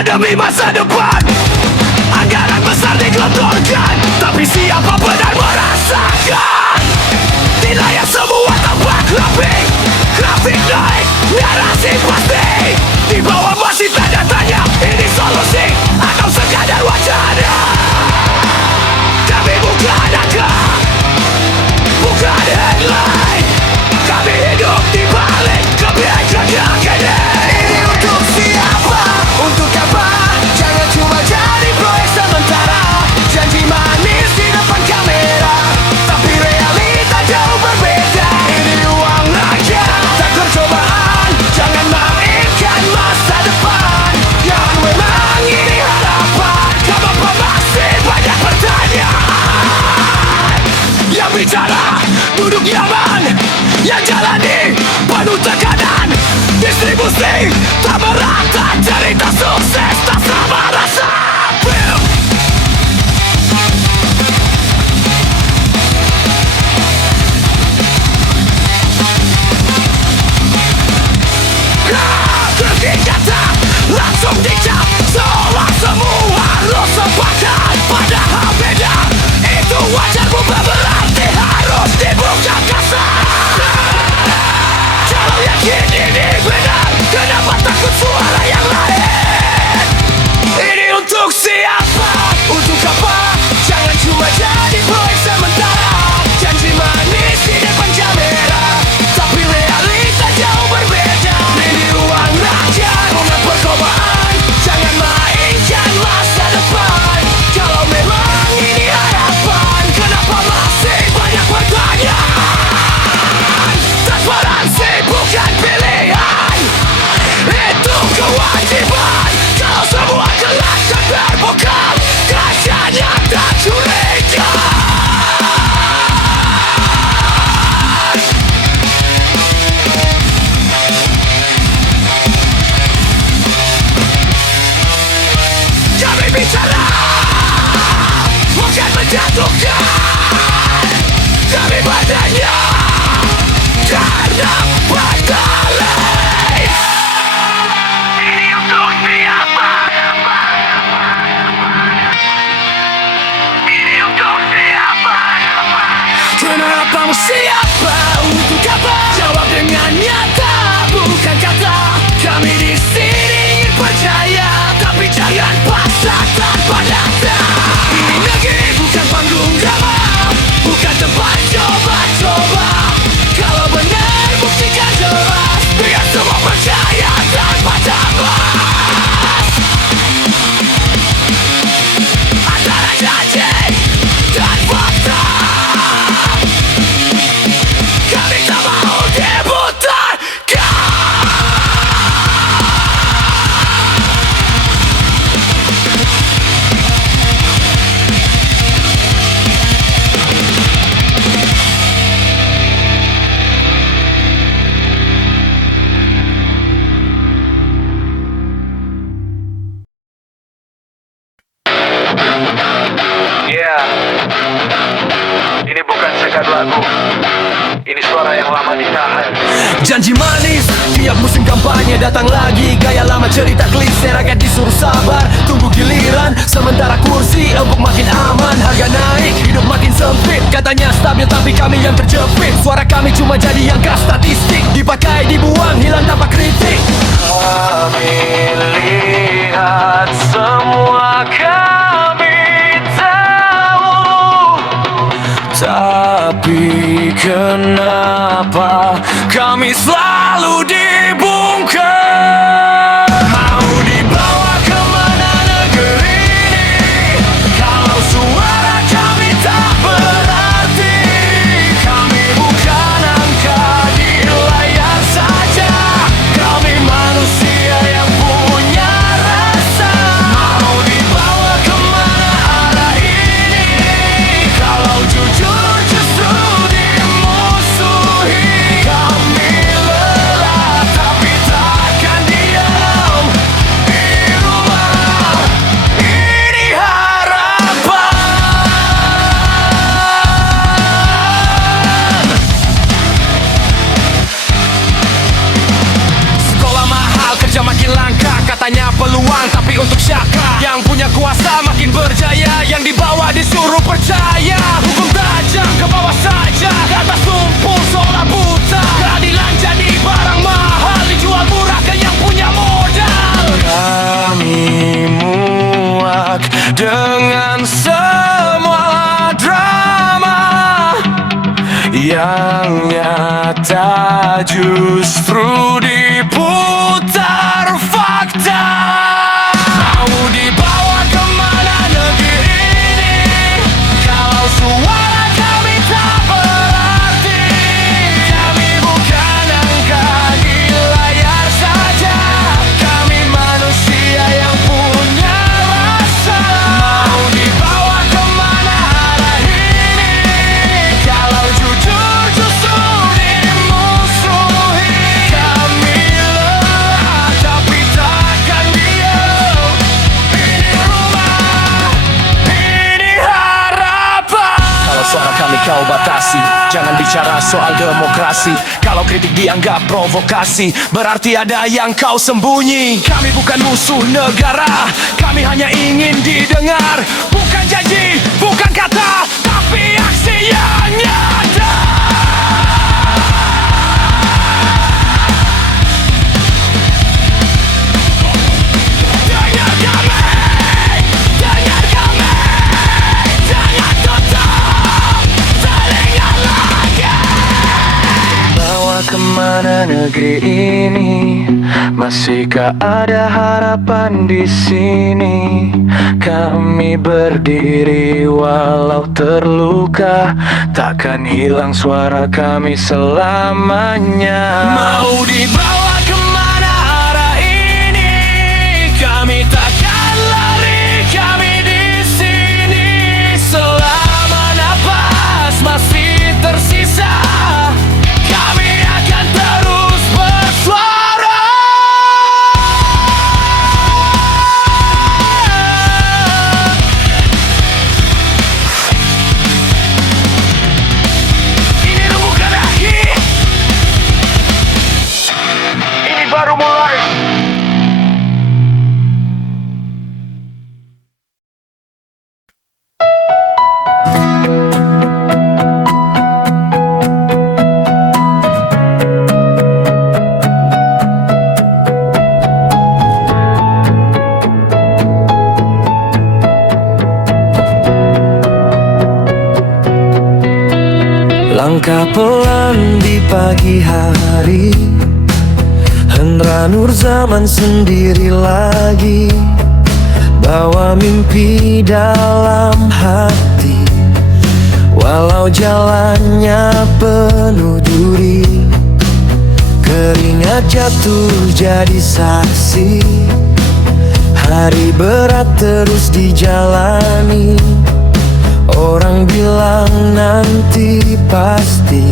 hanya demi masa depan. Anggaran besar digelontorkan, tapi siapa benar merasakan nilai yang semua tampak grafik. Grafik naik, narasi pasti. Di bawah masih tanda tanya, ini solusi atau sekadar wacana? Kami bukan angka, bukan headline. Kami hidup di balik kebaikan yang kini. Ini untuk siapa? Untuk apa? Jangan cuma jadi proyek sementara. Janji manis di depan kamera, tapi realita jauh berbeda. Ini uang rakyat, tak percobaan. Jangan mainkan masa depan. Yang memang ini harapan. Kenapa masih banyak pertanyaan? Yang bicara duduk nyaman, yang jalani penuh tekanan. Distribusi tak merata, cerita sukses tak sama rasa. Kritik kata langsung dicap, seolah semua harus sepakat. Padahal beda, itu wajar bukan berarti harus dibuka kasar. Kalau yakin ini benar, kenapa takut suara yang lain? Ini untuk siapa? Untuk apa? Jangan cuma jadi proyek sementara. Janji manis di depan kamera, tapi realita jauh berbeda. Ini uang rakyat, bukan percobaan. Jangan mainkan masa depan. Kalau memang ini harapan, kenapa masih banyak pertanyaan? Transparansi bukan pilihan, itu kewajiban. Kalau semua kelas terbuka, rasanya tak curiga. Kami bicara bukan menjatuhkan, kami bertanya karena berdalih. Ini untuk siapa? Ini untuk siapa? Kenapa siapa? Untuk apa? Jawab dengan nyata, bukan kata. Kami di sini ingin percaya, tapi jangan paksa tanpa data. Ini negeri bukan panggung drama, bukan tempat coba-coba. Kalau benar buktikan jelas, biar semua percaya tanpa tamas. Antara janji dan fakta, kami tak mau diputarkan. Ini bukan sekat lagu, ini suara yang lama ditahan. Janji manis, tiap musim kampanye datang lagi. Gaya lama cerita klise, rakyat disuruh sabar, tunggu giliran. Sementara kursi empuk makin aman, harga naik, hidup makin sempit. Katanya stabil tapi kami yang terjepit. Suara kami cuma jadi angka statistik, dipakai dibuang, hilang tanpa kritik. Kami lihat semua, kami tapi kenapa kami selalu dibungkam? Mau dibawa kemana negeri ini? Kalau suara kami tak berarti, kami bukan angka di layar saja. Kami manusia yang punya rasa. Mau dibawa kemana arah ini? Kalau jujur justru dimusuhi, kami dengan semua drama yang nyata justru diputar fakta. Mau dibawa kemana negeri ini kalau suara kami tak berarti? Kami bukan angka di layar saja, kami manusia yang punya rasa. Mau dibawa kemana arah ini kalau jujur justru dimusuhi? Kami lelah tapi takkan diam. Ini rumah, ini harapan. Kalau suara kami kau batasi, jangan bicara soal demokrasi. Kalau kritik dianggap provokasi, berarti ada yang kau sembunyi. Kami bukan musuh negara, kami hanya ingin didengar. Bukan janji, bukan kata, tapi aksi yang nyata. Dengar kami, dengar kami, jangan tutup telinga lagi. Bawa kemana negeri ini? Masihkah ada harapan di sini? Kami berdiri walau terluka, takkan hilang suara kami selamanya. Mau dibawa kemana arah ini? Kami takkan lari, kami di sini. Selama napas masih tersisa, kami akan terus bersuara. Ini bukan akhir, ini baru mulai. Langkah pelan di pagi hari, Hendra Nur Zaman sendiri lagi, bawa mimpi dalam hati. Walau jalannya penuh duri, keringat jatuh jadi saksi. Hari berat terus dijalani, orang bilang nanti pasti,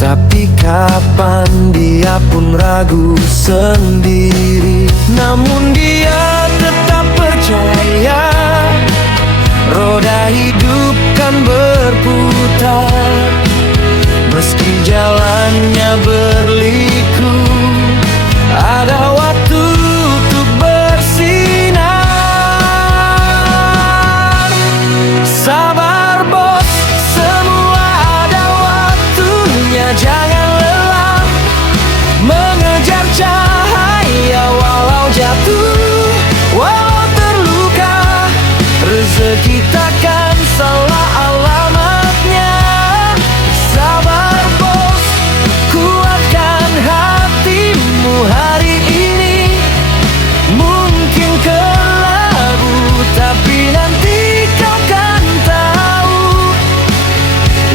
tapi kapan dia pun ragu sendiri. Namun dia tetap percaya, roda hidup kan berputar. Meski jalannya berliku, ada waktu untuk bersinar. Sabar bos, semua ada waktunya. Jangan lelah mengejar cahaya, walau jatuh, walau terluka. Rezeki takkan salah alamatnya. Sabar bos, kuatkan hatimu hari ini. Mungkin kelabu, tapi nanti kau kan tahu,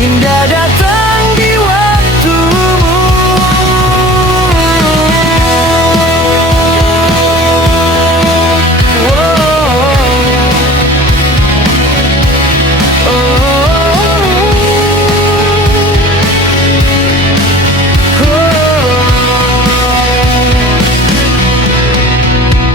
indah datang di waktumu.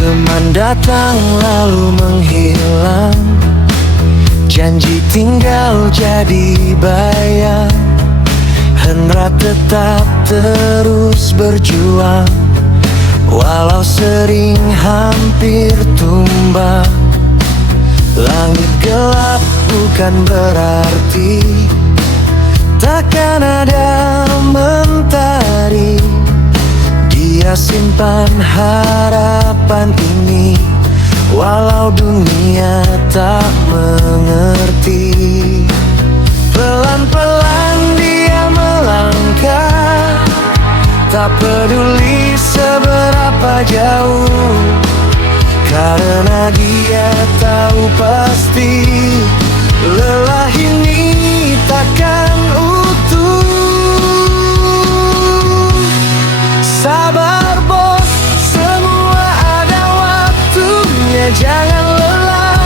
Teman datang lalu menghilang, janji tinggal jadi bayang. Hendra tetap terus berjuang, walau sering hampir tumbang. Langit gelap bukan berarti takkan ada mentari. Dia simpan harapan ini Walau dunia tak mengerti, pelan-pelan dia melangkah, tak peduli seberapa jauh, karena dia tahu pasti lelah ini takkan utuh. Sabar bos, semua ada waktunya. Jangan lelah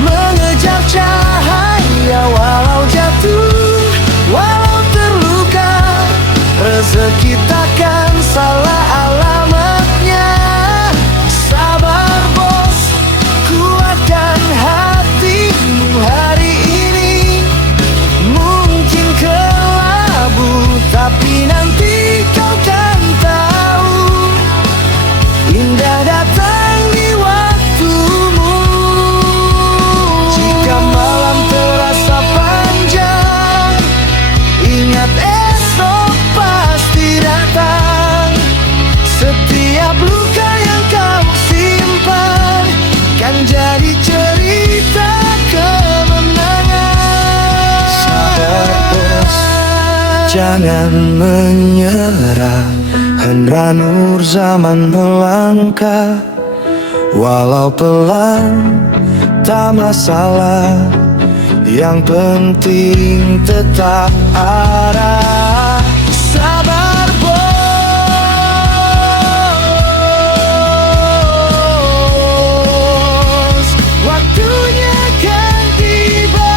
mengejar cahaya, walau jatuh, walau terluka, rezeki takkan salah alamatnya. Sabar bos, kuatkan hatimu hari ini. Mungkin kelabu, tapi nanti kau kan tahu, indah datang di waktumu. Jika malam terasa panjang, ingat esok pasti datang. Setiap luka yang kau simpan kan jadi cerita kemenangan. Sabar bos, jangan menyerah. Hendra Nur Zaman melangkah, walau pelan tak masalah, yang penting tetap arah. Sabar bos, waktunya kan tiba.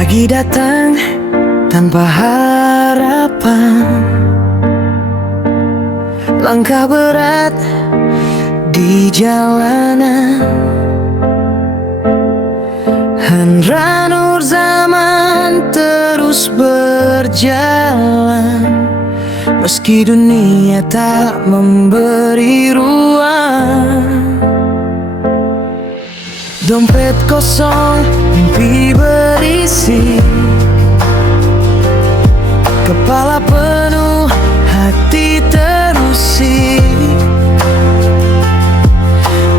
Pagi datang tanpa harapan, langkah berat di jalanan. Hendra Nur Zaman terus berjalan, meski dunia tak memberi ruang. Dompet kosong, mimpi berisi, kepala penuh, hati terusik.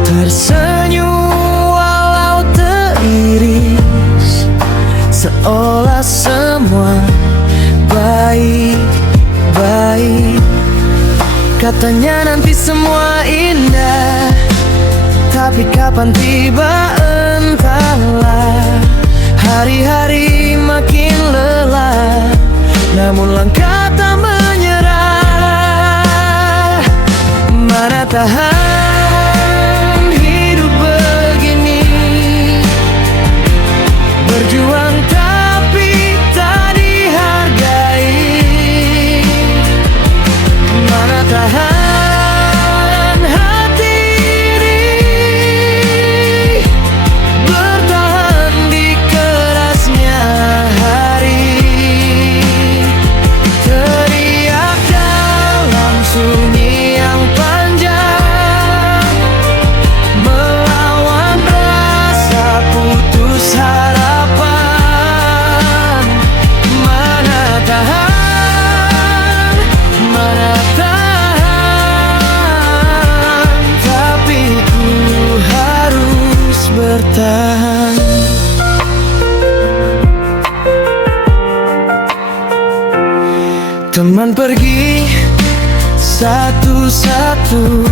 Tersenyum walau teriris, seolah semua baik-baik. Katanya nanti semua indah, tapi kapan tiba entahlah. Hari-hari makin lelah, namun langkah tak menyerah. Mana tahan hidup begini, berjuang tapi tak dihargai. Mana tahan hati ini, bertahan di kerasnya hari. Teriak dalam sunyi yang panjang, melawan rasa putus harapan. Mana tahan, mana tahan, tapi ku harus bertahan. Teman pergi satu-satu,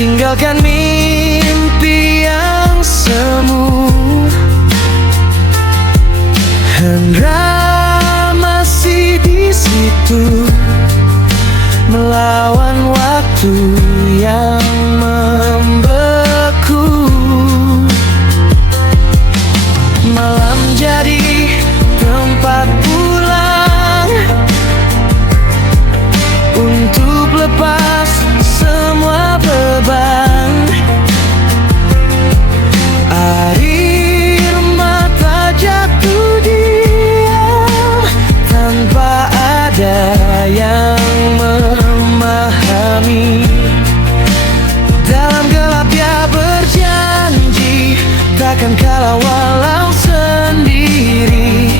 tinggalkan mimpi yang semu. Hendra masih di situ, melawan waktu yang membeku. Malam jadi tempat pulang untuk lepas semua beban. Air mata jatuh diam tanpa ada yang memahami. Dalam gelap dia berjanji takkan kalah walau sendiri.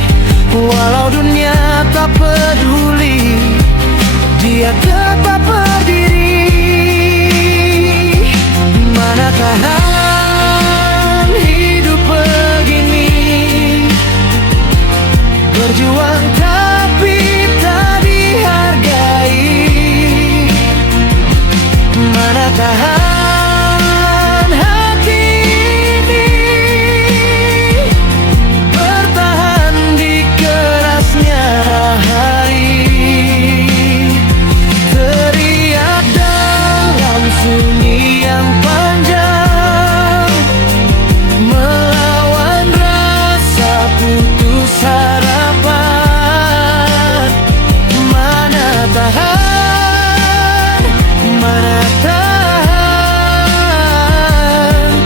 Walau dunia tak peduli, dia tetap berdiri. Mana tahan hidup begini, berjuang tapi tak dihargai. Mana tahan hati ini, bertahan di kerasnya hari. Teriak dalam sunyi yang panjang, melawan rasa putus harapan. Mana tahan, mana tahan,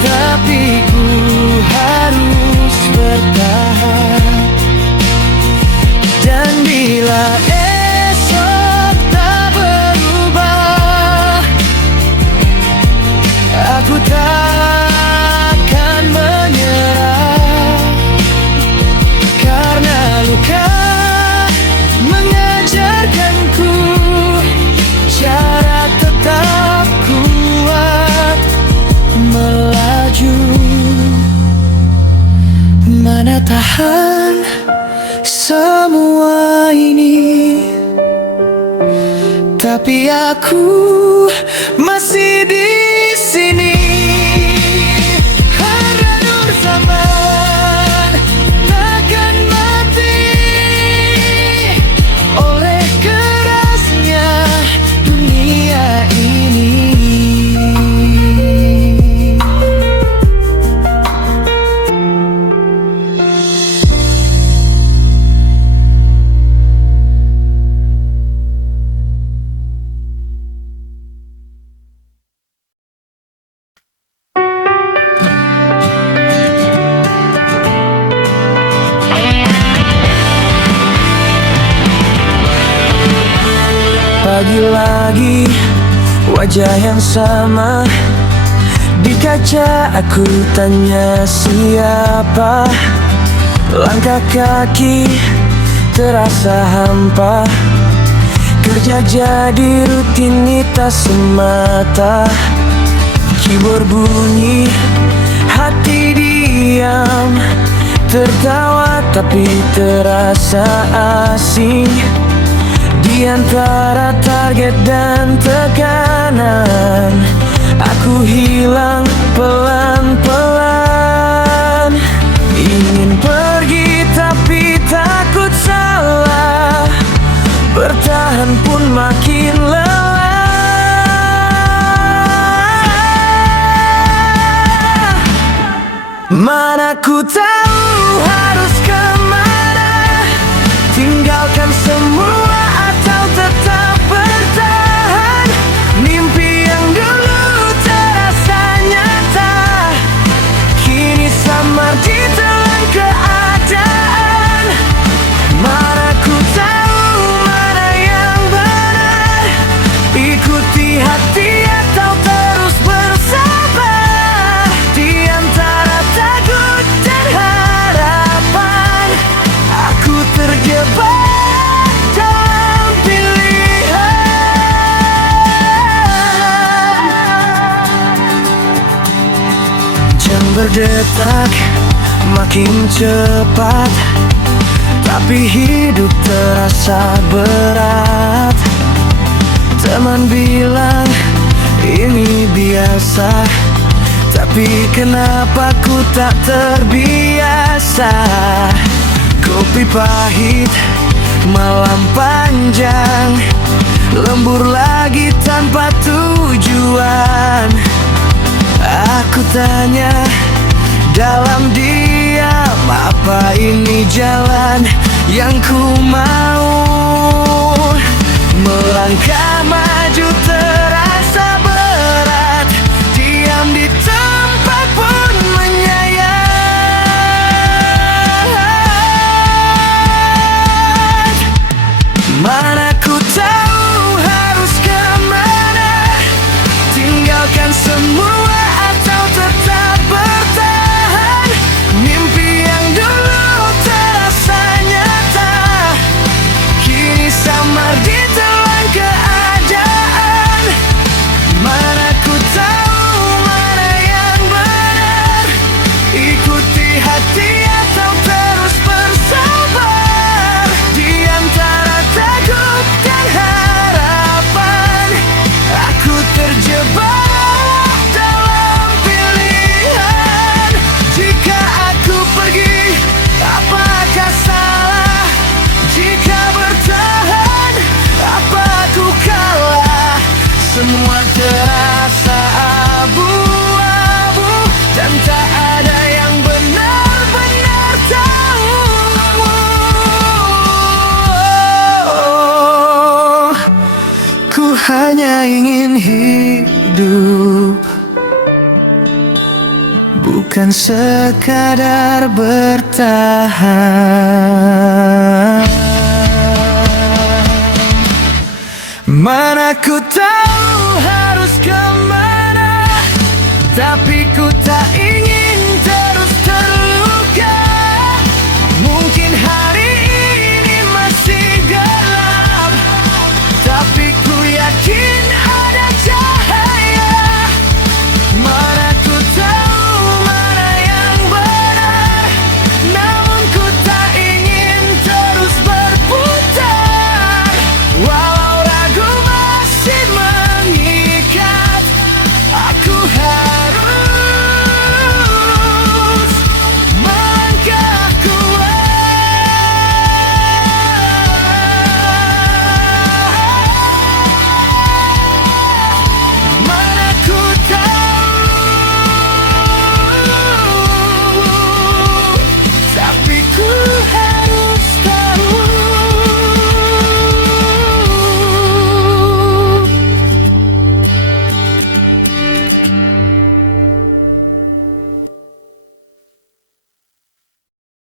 tapi ku harus bertahan. Dan bila esok tak berubah, aku takkan menyerah. Karena luka mengajarkanku cara tetap kuat melaju. Mana tahan semua ini, tapi aku masih di sini. Harga nur zaman takkan mati oleh kerasnya dunia ini. Pagi lagi, wajah yang sama. Di kaca aku tanya siapa. Langkah kaki terasa hampa. Kerja jadi rutinitas semata. Keyboard bunyi, hati diam. Tertawa tapi terasa asing. Di antara target dan tekanan, aku hilang pelan-pelan. Ingin pergi tapi takut salah, bertahan pun makin lelah. Mana ku tahu harus kemana, tinggalkan semua atau tetap bertahan. Mimpi yang dulu terasa nyata, kini samar di telan keadaan. Mana ku tahu mana yang benar, ikuti hati atau terus bersabar. Di antara takut dan harapan, aku terjebak dalam pilihan. Jam berdetak makin cepat, tapi hidup terasa berat. Teman bilang ini biasa, tapi kenapa ku tak terbiasa. Kopi pahit, malam panjang, lembur lagi tanpa tujuan. Aku tanya dalam diam, apa ini jalan yang ku mau? Melangkah maju terasa berat, diam di tempat pun menyayat. Mana ku tahu harus kemana, tinggalkan semua atau tetap bertahan. Mimpi yang dulu terasa nyata, kini samar di telan keadaan. Mana ku tahu mana yang benar, ikuti hati atau terus bersabar. Di antara takut dan harapan, aku terjebak dalam pilihan. Jika aku pergi, apakah salah? Jika bertahan, apa aku kalah? Semua terasa abu-abu dan tak ada yang benar-benar tahu. Ku hanya ingin hidup, bukan sekadar bertahan. Mana ku tahu harus kemana, tapi ku tak